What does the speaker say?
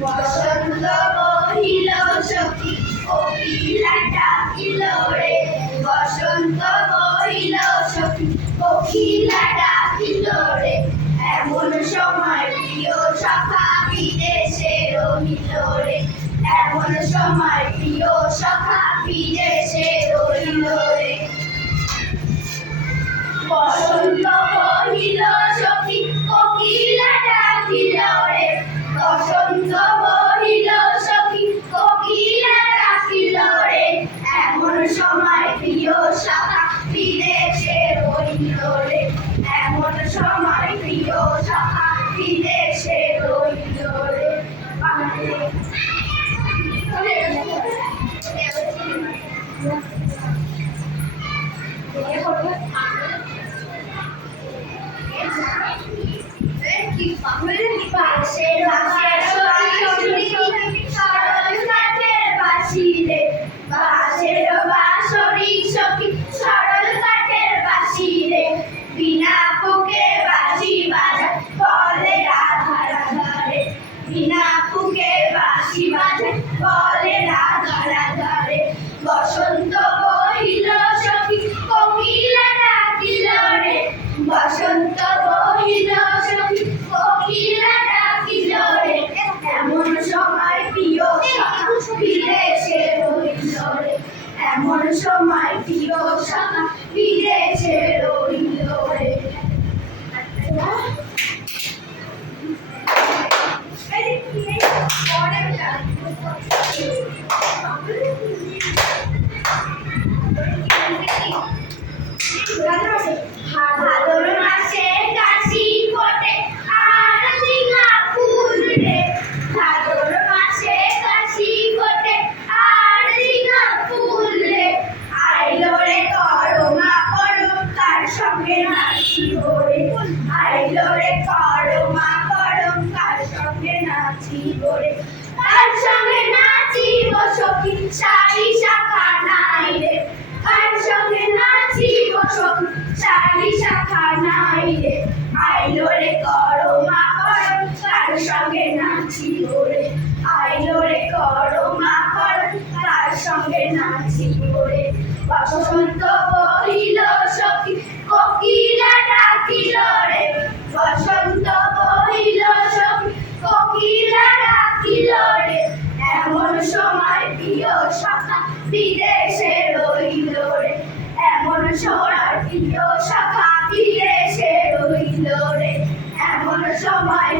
বসন্ত বহিল সখী কোকিলা ডাকিল রে, বসন্ত বহিল সখী কোকিলা ডাকিল রে, এমন সময় প্রিয় সখা বিদেশে রহিল রে, এমন সময় প্রিয় সখা বিদেশে রহিল রে। বসন্ত বহিল সখী কোকিলা ডাকিল রে, বসন্ত বহিল সখী কোকিলা ডাকিল রে, এমন সময় প্রিয় সখা বিদেশে রহিল রে, এমন সময় প্রিয় সখা বিদেশে রহিল রে। বাঁশের বাঁশরি সখী সরল কাঠের বাঁশি রে, বিনা ফুকে বাঁশি বাজায় বলে রাধা রাধা রে, বিনা ফুকে বাঁশি বাজায় বলে রাধা রাধা রে। বসন্ত বহিল সখী কোকিলা ডাকিল রে, বসন্ত বহিল সখী কোকিলা ডাকিল রে, এমন সময় প্রিয় সখা বিদেশে রহিল রে, এমন সময় প্রিয় সখা বিদেশে রহিল রে। ভাদর মাসে কাশি ফোটে আর ঝিঙা ফুল রে, ভাদর মাসে কাশি ফোটে আর ঝিঙা ফুল রে, আইলো রে করমা করম কার সঙ্গে নাচিব রে, আইলো রে করমা করম কার সঙ্গে নাচিব রে, কার সঙ্গে নাচিব সখী শাড়ি শাখা নাই রে, কার সঙ্গে নাচিব সখী শাড়ি শাখা নাই রে, আইলো রে করমা করম কার সঙ্গে নাচিব রে, আইলো রে করমা করম কার সঙ্গে নাচিব রে। বসন্ত বহিল সখী কোকিলা ডাকিল রে, বসন্ত বহিল সখী কোকিলা ডাকিল রে, এমন সময় প্রিয় সখা বিদেশে রহিল রে, এমন সময় প্রিয় সখা বিদেশে রহিল রে, এমন সময়